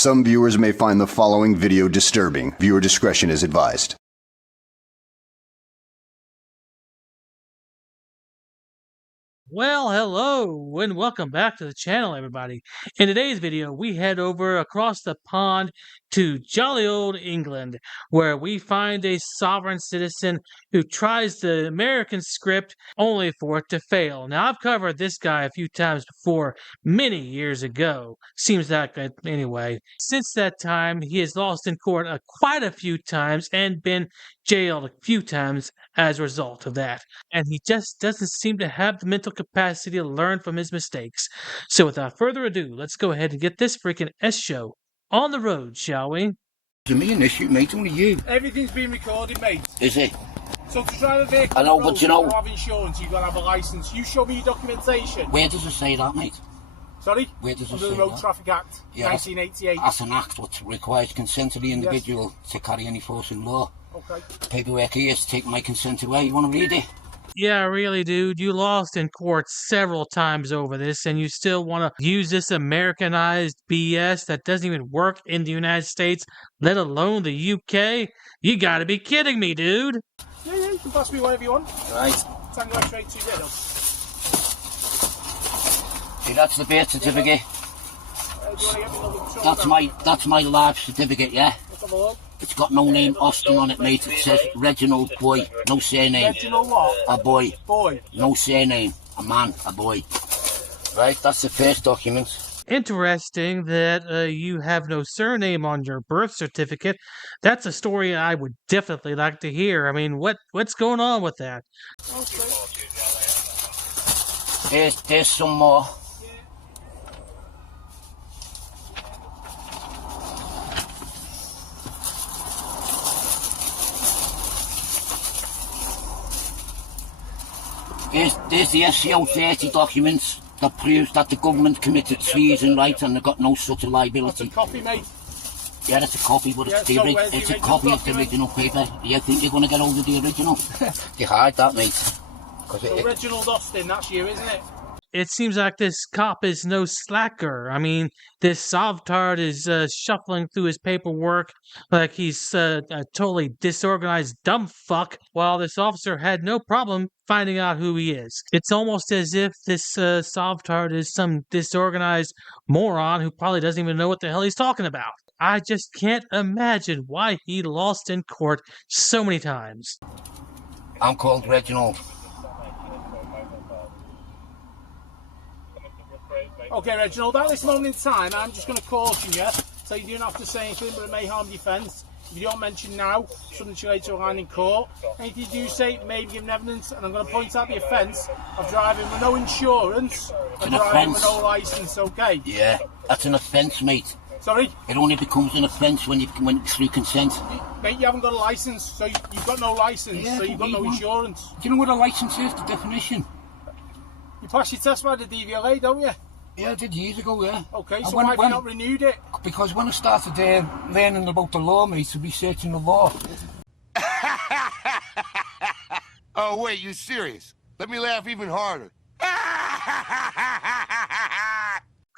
Some viewers may find the following video disturbing. Viewer discretion is advised. Well, hello, and welcome back to the channel, everybody. In today's video, we head over across the pond to jolly old England, where we find a sovereign citizen who tries the American script only for it to fail. Now, I've covered this guy a few times before, many years ago. Seems like that anyway. Since that time, he has lost in court quite a few times and been jailed a few times as a result of that. And he just doesn't seem to have the mental capacity to learn from his mistakes. So without further ado, let's go ahead and get this freaking S-show on the road, shall we? To me an issue, mate, only you. Everything's been recorded, mate. Is it? So to drive a vehicle, I know, but you know, have insurance, you've got to have a licence. You show me your documentation. Where does it say that, mate? Sorry? Where does it Under say the Road that? Traffic Act, Yeah, 1988. That's an act which requires consent of the individual to carry any force in law. Okay. Paperwork here is to take my consent away. You want to read it? Yeah, really, dude. You lost in court several times over this, and you still want to use this Americanized BS that doesn't even work in the United States, let alone the UK? You gotta be kidding me, dude. Yeah, you can pass me whatever you want. Right. Tango X-ray 2 zero. See, that's the birth certificate. Do you want to get me another That's my life certificate, yeah? Let's have a look. It's got no name Austin on it, mate. It says Reginald Boy, no surname. Reginald what? A boy. Boy. No surname. A man, a boy. Right, that's the first document. Interesting that you have no surname on your birth certificate. That's a story I would definitely like to hear. I mean, what's going on with that? Okay. There's some more. There's the SCO 30 documents that proves that the government committed treason, right, and they've got no such a liability. That's a copy, mate. Yeah, it's a copy, but it's, Yeah, so where's the it's a original copy of the document? original paper. You think you're going to get hold of the original? You hide that, mate. So Reginald Austin, that's you, isn't it? It seems like this cop is no slacker. I mean, this Sovtard is shuffling through his paperwork like he's a totally disorganized dumb fuck, while this officer had no problem finding out who he is. It's almost as if this Sovtard is some disorganized moron who probably doesn't even know what the hell he's talking about. I just can't imagine why he lost in court so many times. I'm called Reginald. Okay, Reginald, at this moment in time, I'm just going to caution you, so you don't have to say anything, but it may harm defence. If you don't mention now, subject to later line in court. Anything you do say may be given evidence, and I'm going to point out the offence of driving with no insurance and driving with no licence, okay? Yeah, that's an offence, mate. Sorry? It only becomes an offence when it's through consent. Mate, you haven't got a licence, so you've got no licence, Yeah, so you've got no insurance. Do you know what a licence is, the definition? You pass your test by the DVLA, don't you? Yeah, I did years ago, yeah. Okay, so why have you not renewed it? Because when I started learning about the law, mate, researching the law. Oh, wait, you serious? Let me laugh even harder.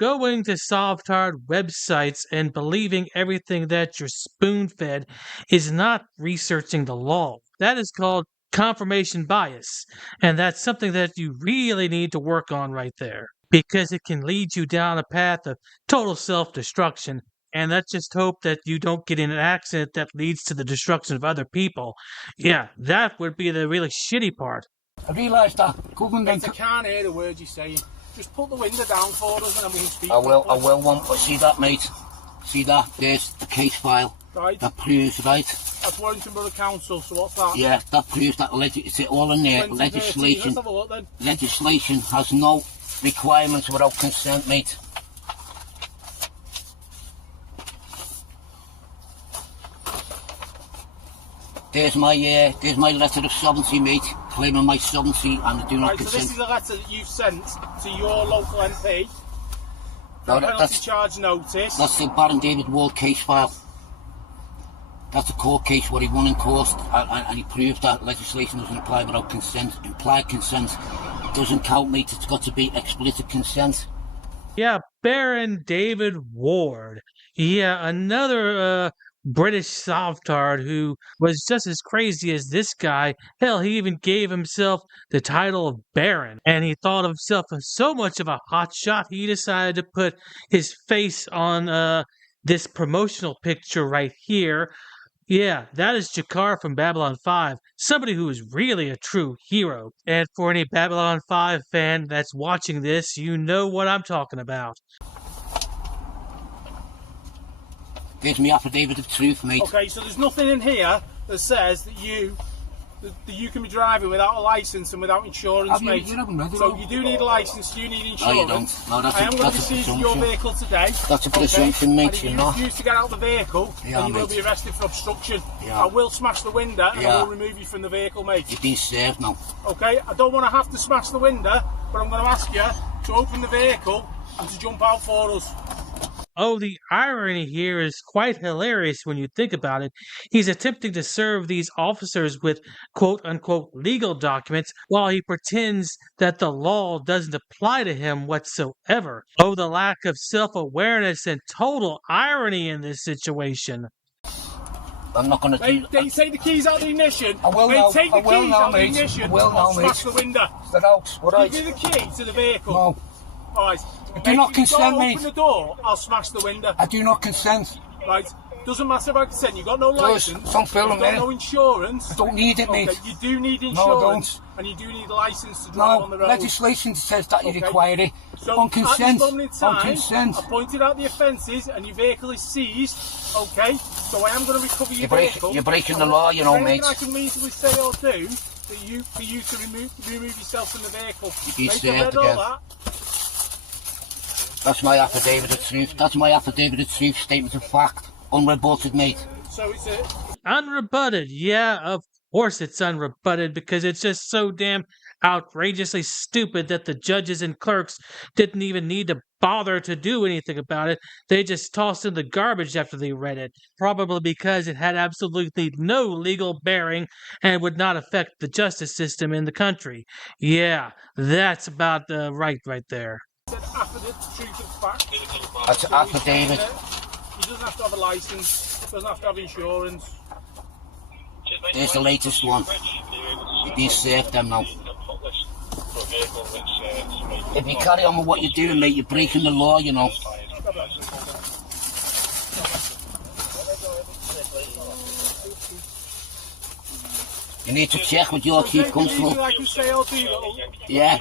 Going to Sovtard websites and believing everything that you're spoon-fed is not researching the law. That is called confirmation bias, and that's something that you really need to work on right there, because it can lead you down a path of total self-destruction. And let's just hope that you don't get in an accident that leads to the destruction of other people. Yeah, that would be the really shitty part. I realised that government... Mate, I can't hear the words you're saying. Just put the window down for us and then we can speak. I will see that, mate. See that? There's the case file. Right. That proves, right? That's Warrington Borough Council, so what's that? Yeah, that proves that it's all in there. 2013. Legislation. Let's have a look then. Legislation has no requirements without consent, mate. There's my letter of sovereignty, mate, claiming my sovereignty and I do not Right, so consent. this is a letter that you've sent to your local MP. No, Penalty charge notice. That's the Baron David Ward case file. That's a court case where he won in court and he proved that legislation doesn't apply without consent. Implied consent doesn't count, mate. It's got to be explicit consent. Yeah, Baron David Ward. Yeah, another British Sovtard who was just as crazy as this guy. Hell, he even gave himself the title of Baron, and he thought of himself as so much of a hotshot, he decided to put his face on this promotional picture right here. Yeah, that is Jakar from Babylon 5, somebody who is really a true hero. And for any Babylon 5 fan that's watching this, you know what I'm talking about. There's me affidavit of truth, mate. Okay, so there's nothing in here that says that you can be driving without a license and without insurance, mate. So you do need a license, you need insurance. No, you don't. No, I am going to be seizing your vehicle today. That's a presumption, mate. And if you refuse to get out of the vehicle, then you will be arrested for obstruction. I will smash the window and I will remove you from the vehicle, mate. You've been served now. Okay, I don't want to have to smash the window, but I'm going to ask you to open the vehicle and to jump out for us. Oh, the irony here is quite hilarious when you think about it. He's attempting to serve these officers with quote-unquote legal documents while he pretends that the law doesn't apply to him whatsoever. Oh, the lack of self-awareness and total irony in this situation. I'm not going to do They take the keys out of the ignition. I will now. Take the I will keys now, out of the mate. ignition. I will now, mate. Smash the window. Get out. All right. Give me the key to the vehicle. No. Right. I do not consent, mate. Open the door, I'll smash the window. I do not consent. Right. Doesn't matter about consent. You've got no license. Don't film You've me. got no insurance. I don't need it, mate. Okay, you do need insurance. No, I don't. And you do need a license to drive on the road. Legislation says that you require it. So on consent. At this moment in time, on consent. I pointed out the offences and your vehicle is seized. Okay. So I am going to recover your vehicle. You're breaking the law, you know, mate. I can reasonably say or do for you to remove yourself from the vehicle. You'd be served again. That's my affidavit of truth. That's my affidavit of truth. Statement of fact. Unrebutted, mate. So it's a... Unrebutted. Yeah, of course it's unrebutted because it's just so damn outrageously stupid that the judges and clerks didn't even need to bother to do anything about it. They just tossed in the garbage after they read it, probably because it had absolutely no legal bearing and would not affect the justice system in the country. Yeah, that's about right there. That's an affidavit. He doesn't have to have a license, doesn't have to have insurance. There's the latest one. You've been served them now. If you carry on with what you're doing, mate, you're breaking the law, you know. You need to check with your chief constable. Yeah.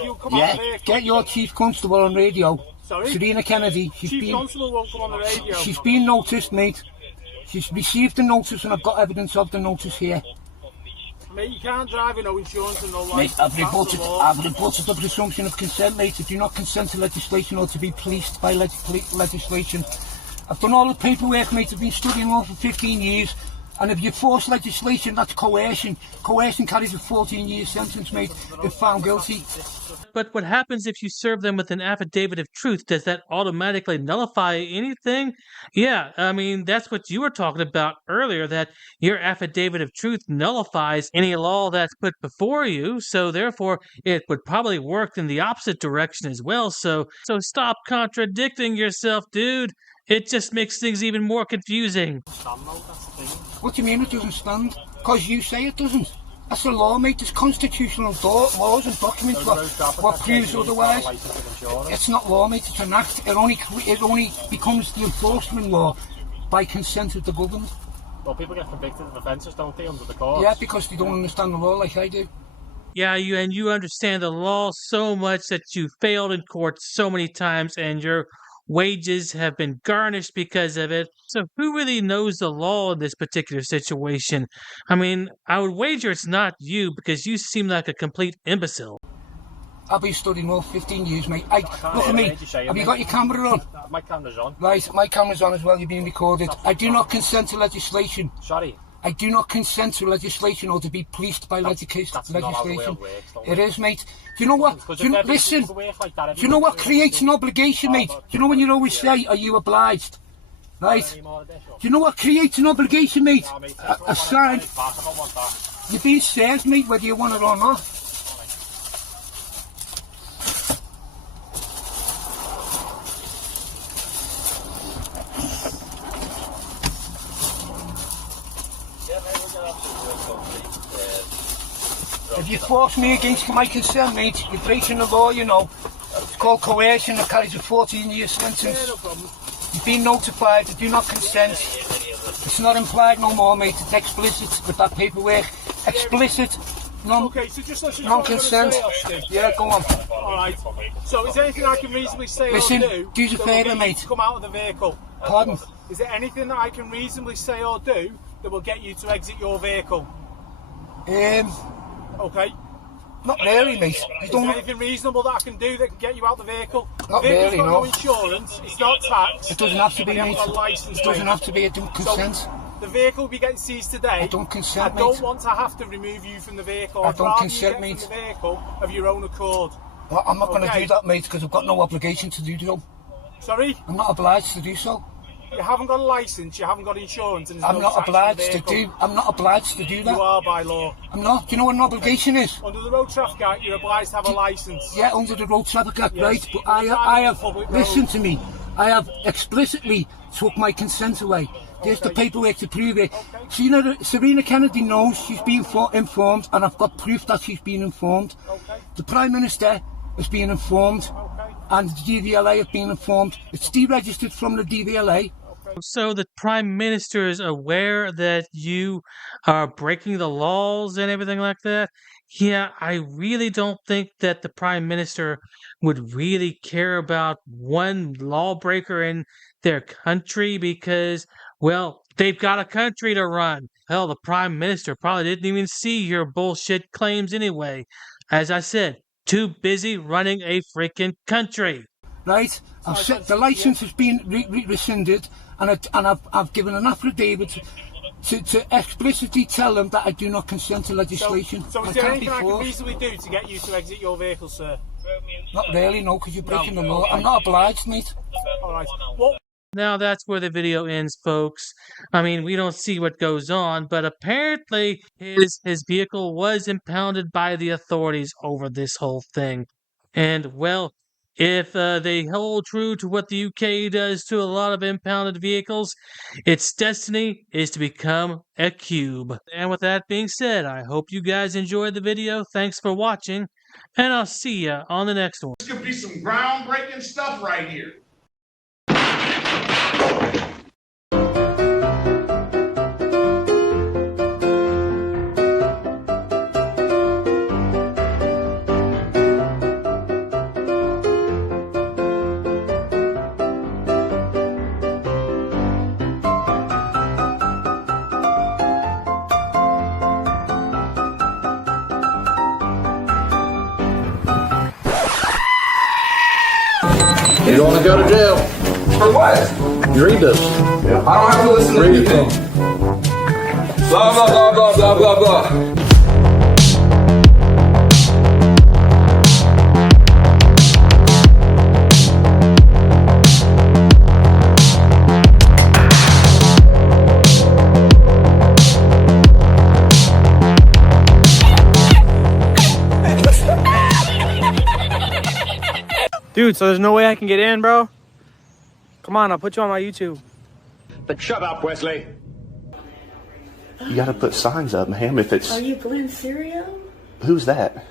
Get your chief constable on radio. Sorry? Serena Kennedy. Chief constable won't come on the radio. She's been noticed, mate. She's received the notice and I've got evidence of the notice here. Mate, you can't drive with no insurance and no license. Mate, I've rebutted the presumption of consent, mate. If you not consent to legislation or to be policed by legislation. I've done all the paperwork, mate. I've been studying law for 15 years. And if you force legislation, that's coercion. Coercion carries a 14-year sentence, mate, if found guilty. But what happens if you serve them with an affidavit of truth? Does that automatically nullify anything? Yeah, I mean, that's what you were talking about earlier, that your affidavit of truth nullifies any law that's put before you, so therefore it would probably work in the opposite direction as well. So stop contradicting yourself, dude. It just makes things even more confusing. What do you mean it doesn't stand? Because you say it doesn't. That's the law, mate. There's constitutional laws and documents what proves otherwise. It's not law, mate. It's an act. It only becomes the enforcement law by consent of the government. Well, people get convicted of offences, don't they, under the courts? Yeah, because they don't understand the law like I do. Yeah, you understand the law so much that you failed in court so many times and your wages have been garnished because of it. So who really knows the law in this particular situation? I mean, I would wager it's not you because you seem like a complete imbecile. I've been studying law 15 years, mate. Look at me. Have you got your camera on? My camera's on. Right, my camera's on as well. You're being recorded. I do not consent to legislation. Sorry? I do not consent to legislation or to be policed by legislation. It is, mate. Do you know what? Listen. Do you know what creates an obligation, mate? Do you know when you always say, "Are you obliged?" Right? Do you know what creates an obligation, mate? A sign. You're being served, mate, whether you want it or not. If you force me against my consent, mate, you're breaking the law, you know. It's called coercion, that carries a 14-year sentence. You've been notified, you do not consent. It's not implied no more, mate, it's explicit with that paperwork. Explicit, Okay, so just listen to non-consent. what I'm gonna say, Yeah, go on. Alright. So is there anything I can reasonably say Listen, or do? do us a that will favour, get you mate. to come out of the vehicle? Pardon? Is there anything that I can reasonably say or do that will get you to exit your vehicle? Okay. Not really, mate. You Is don't there anything reasonable that I can do that can get you out the vehicle? Not The vehicle's really, got no. no insurance, it's not taxed. It doesn't have to be, and you mate. haven't got a licence, It doesn't mate. have to be, I don't consent. So, the vehicle will be getting seized today. I don't consent, I don't mate. want to have to remove you from the vehicle. I I'd don't rather consent, you get mate. from the vehicle of your own accord. Well, I'm not going to Okay. do that, mate, because I've got no obligation to do so. Sorry? I'm not obliged to do so. You haven't got a licence, you haven't got insurance, and there's I'm no not tax on obliged the to vehicle. do. I'm not obliged to do that. You are by law. I'm not. Do you know what an obligation is? Under the Road Traffic Act, you're obliged to have a licence. Yeah, under the Road Traffic Act, Yes. right? But You're I driving on have. public Listen road. to me. I have explicitly took my consent away. There's the Okay. paperwork to prove it. Okay. Serena Kennedy knows she's been informed, and I've got proof that she's been informed. Okay. The Prime Minister is being informed, Okay. and the DVLA have been informed. It's deregistered from the DVLA. So the Prime Minister is aware that you are breaking the laws and everything like that? Yeah, I really don't think that the Prime Minister would really care about one lawbreaker in their country because, well, they've got a country to run. Hell, the Prime Minister probably didn't even see your bullshit claims anyway. As I said, too busy running a freaking country. Right? I've said the license has been rescinded, and I've given an affidavit to explicitly tell them that I do not consent to legislation. So I is there can't be anything I can forced. reasonably do to get you to exit your vehicle, sir? Not really, no, because you're breaking the law. I'm not obliged, mate. Alright. What Now that's where the video ends, folks. I mean, we don't see what goes on, but apparently his vehicle was impounded by the authorities over this whole thing. And, well, if they hold true to what the UK does to a lot of impounded vehicles, its destiny is to become a cube. And with that being said, I hope you guys enjoyed the video. Thanks for watching, and I'll see ya on the next one. This could be some groundbreaking stuff right here. You don't want to go to jail. For what? You read this. I don't have to listen to Read it. anything. Blah, blah, blah, blah, blah, blah, blah. Dude, so there's no way I can get in, bro? Come on, I'll put you on my YouTube. Then shut up, Wesley. You gotta put signs up, ma'am, if it's... Are you Glenn Serio? Who's that?